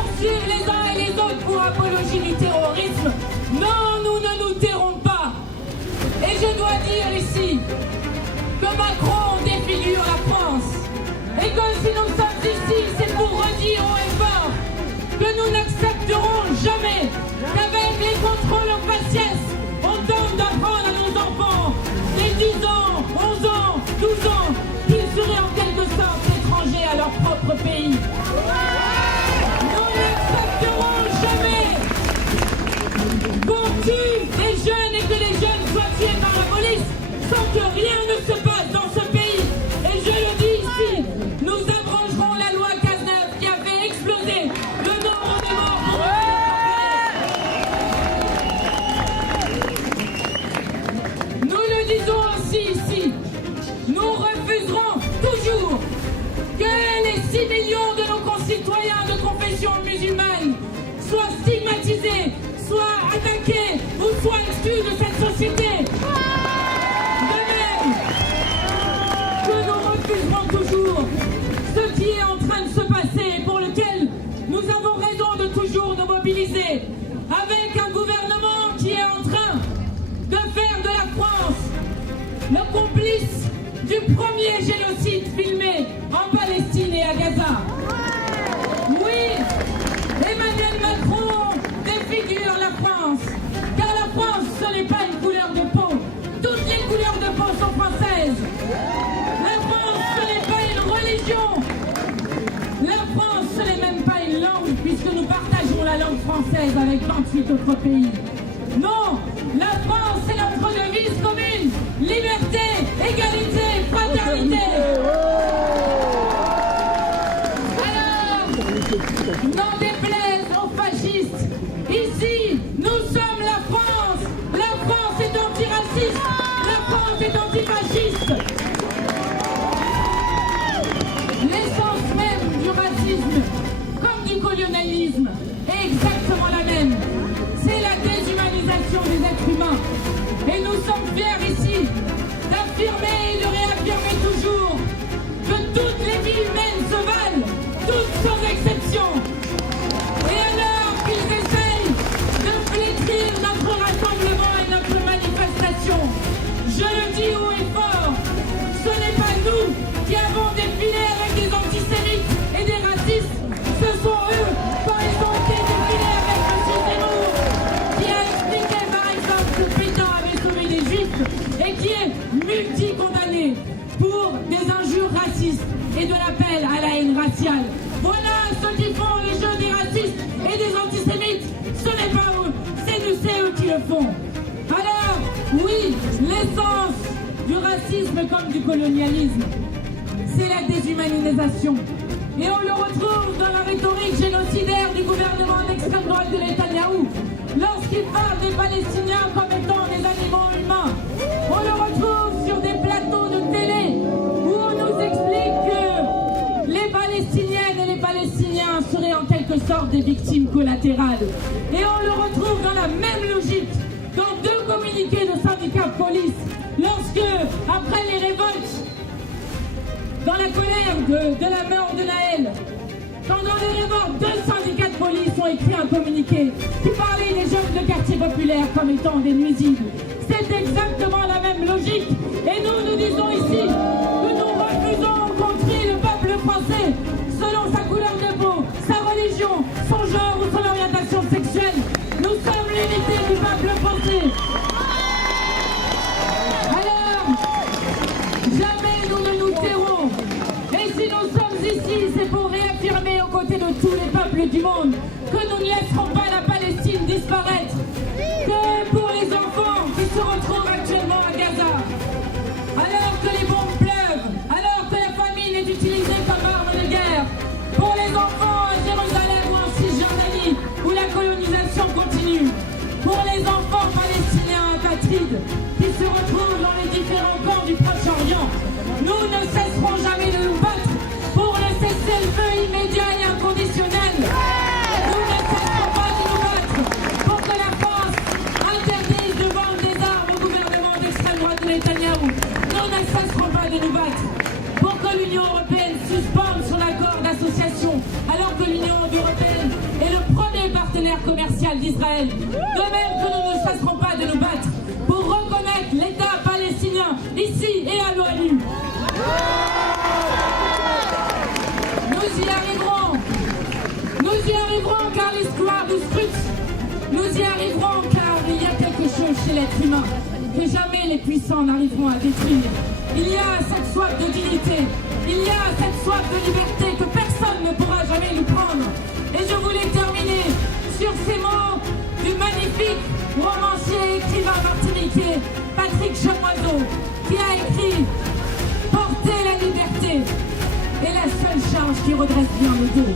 poursuivre les uns et les autres pour apologie du terrorisme. Non, nous ne nous tairons pas. Et je dois dire ici que Macron défigure la France. Et que si nous sommes ici, c'est pour redire haut et fort que nous n'accepterons jamais qu'avec les contrôles au faciès, on tente d'apprendre à nos enfants des 10 ans, 11 ans, 12 ans, qu'ils seraient en quelque sorte étrangers à leur propre pays. Nous n'accepterons jamais qu'on tue des jeunes et que les jeunes soient tués par la police sans que rien ne se passe dans ce pays. Et je le dis ici, nous abrogerons la loi Cazeneuve qui a fait exploser le nombre de morts pour le Nous le disons aussi ici, nous refuserons toujours que les 6 millions de nos concitoyens de confession musulmane soient stigmatisés, soient attaqués ou soient exclus de cette société. De même que nous refuserons toujours ce qui est en train de se passer et pour lequel nous avons raison de toujours nous mobiliser avec un gouvernement qui est en train de faire de la France le complice du premier génocide filmé en Palestine et à Gaza. Oui, Emmanuel Macron défigure la France, car la France, ce n'est pas une couleur de peau. Toutes les couleurs de peau sont françaises. La France, ce n'est pas une religion. La France, ce n'est même pas une langue, puisque nous partageons la langue française avec 28 autres pays. Non, la France, c'est notre devise commune. Liberté, égalité, fraternité. Alors, n'en déplaise aux fascistes, ici, nous sommes la France. La France est antiraciste. La France est antifasciste. L'essence même du racisme, comme du colonialisme, est exactement la même. C'est la déshumanisation des êtres humains. Et nous sommes fiers ici d'affirmer et de réaffirmer toujours que toutes les vies humaines se valent, toutes sans exception. Et alors qu'ils essayent de flétrir notre rassemblement et notre manifestation, je le dis haut et fort, ce n'est pas nous qui avons défilé avec des antisémites et des racistes, ce sont eux quand ils ont été défilés avec M. Zemmour, qui a expliqué par exemple que Pétain avait sauvé les Juifs et qui est multi-condamné pour des injures racistes et de l'appel à la haine raciale. Voilà ceux qui font le jeu des racistes et des antisémites. Ce n'est pas eux, c'est eux qui le font. Alors, oui, l'essence du racisme comme du colonialisme, c'est la déshumanisation. Et on le retrouve dans la rhétorique génocidaire du gouvernement d'extrême droite de Netanyahou. Lorsqu'il parle des Palestiniens comme étant des animaux humains, on le retrouve sur des plateaux de télé où on nous explique que les Palestiniennes et les Palestiniens seraient en quelque sorte des victimes collatérales. Et on le retrouve dans la même logique dans 2 communiqués de syndicats de police lorsque, après les révoltes, dans la colère de la mort de Naël, pendant les révoltes, 2 syndicats de police ont écrit un communiqué qui parlait des jeunes de quartier populaire comme étant des nuisibles. C'est exactement la même logique. Et nous disons ici que nous refusons qu'on trie le peuple français selon sa couleur de peau, sa religion, son genre ou son orientation sexuelle. Nous sommes l'unité du peuple français. Alors, jamais nous ne nous tairons. Et si nous sommes ici, c'est pour réaffirmer aux côtés de tous les peuples du monde que nous ne laisserons pas la Palestine disparaître. Que pour les enfants qui se retrouvent actuellement à Gaza, alors que les bombes pleuvent, alors que la famine est utilisée comme arme de guerre, pour les enfants à Jérusalem ou en Cisjordanie, où la colonisation continue, pour les enfants palestiniens apatrides qui se retrouvent dans les différents camps du Proche-Orient, nous ne cesserons jamais de nous battre pour le cessez-le-feu immédiat et inconditionnel. Nous ne cesserons pas national d'Israël. De même que nous ne cesserons pas de nous battre pour reconnaître l'État palestinien ici et à l'ONU. Nous y arriverons. Nous y arriverons car l'histoire nous scrute. Nous y arriverons car il y a quelque chose chez l'être humain que jamais les puissants n'arriveront à détruire. Il y a cette soif de dignité, il y a cette soif de liberté que personne ne pourra jamais nous prendre. Et je voulais terminer sur ces mots du magnifique romancier et écrivain martiniquais Patrick Chamoiseau, qui a écrit « Porter la liberté est la seule charge qui redresse bien le dos ».